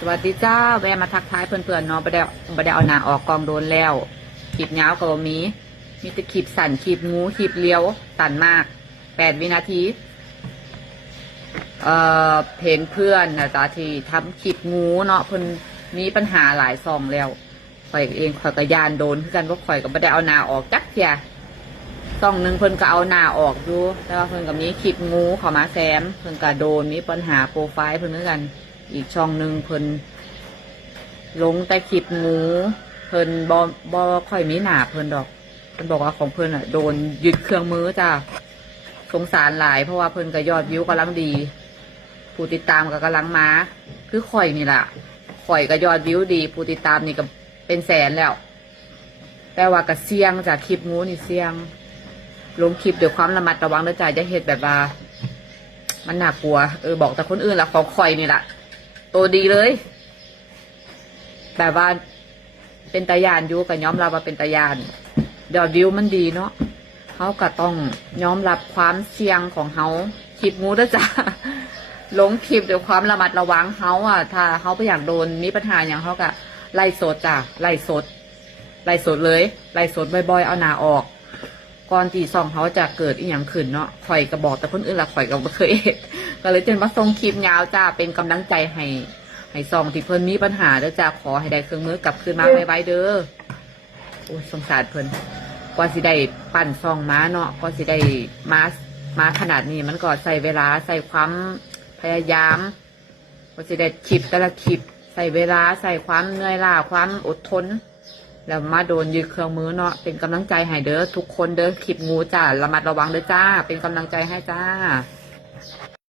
สวัสดีจ้าแวะมาทักทายเพื่อนๆเนาะบ่ได้เอาหนาออกกองโดนแล้วคลิปยาวก็มีแต่คลิปสั้นคลิปงูคลิปเลี้ยวสั้นมาก8 วินาทีเพนเพื่อนนะจ๊ะที่ทำคลิปงูเนาะเพิ่นมีปัญหาหลายซองแล้วข่อยเองข่อยก็ยานโดนคือกันว่าข่อยก็บ่ได้เอาหนาออกจักเที่ยซองหนึ่งเพิ่นก็เอาหนาออกอยู่แต่ว่าเพิ่นก็มีคลิปงูเข้ามาแซมเพิ่นก็โดนมีปัญหาโปรไฟล์เพิ่นเหมือนกันอีกช่องหนึ่งเพิ่นลงแต่คลิปงูเพิ่นบ่ค่อยมีหนาเพิ่นดอกเพิ่นบอกว่าของเพิ่นอ่ะโดนยึดเครื่องมือจ้าสงสารหลายเพราะว่าเพิ่นก็ยอดวิวกำลังดีผู้ติดตามก็กำลังมาคือข่อยนี่แหละข่อยก็ยอดวิวดีผู้ติดตามนี่ก็เป็นแสนแล้วแต่ว่าก็เสี่ยงจากคลิปงูนี่เสี่ยงลงคลิปด้วยความระมัดระวังนะจ๊ะจะเห็นแบบว่ามันน่ากลัวบอกแต่คนอื่นละของข่อยนี่แหละตัวดีเลยแบบว่าเป็นตายานอยู่กับย้อมรับว่าเป็นตายานยอดวิวมันดีเนาะเขาก็ต้องย้อมรับความเสี่ยงของเขาคลิปงูนะจ๊ะลงคลิปด้วยความระมัดระวังเขาอ่ะถ้าเขาไปอยากโดนมีปัญหาอย่างเขาก็ไล่สดจ้ะไล่สดเลยไล่สดบ่อยๆเอาหนาออกก่อนที่ซองเขาจะเกิดอีหยังขึ้นเนาะข่อยก็บอกแต่คนอื่นละข่อยก็ไม่เคยก็เลยจนมาส่งคลิปยาวจ้าเป็นกำลังใจให้ซองที่เพิ่นมีปัญหาเด้อจ้าขอให้ได้เครื่องมือกลับคืนมาไวๆเด้อโอ้ยสงสารเพิ่นกว่าสิได้ปั่นซองม้าเนาะกว่าสิได้มาขนาดนี้มันก็ใส่เวลาใส่ความพยายามกว่าสิได้คลิปแต่ละคลิปใส่เวลาใส่ความเหนื่อยล้าความอดทนแล้วมาโดนยึดเครื่องมือเนาะเป็นกำลังใจให้เด้อทุกคนเด้อคลิปงูจ้าระมัดระวังเด้อจ้าเป็นกำลังใจให้จ้า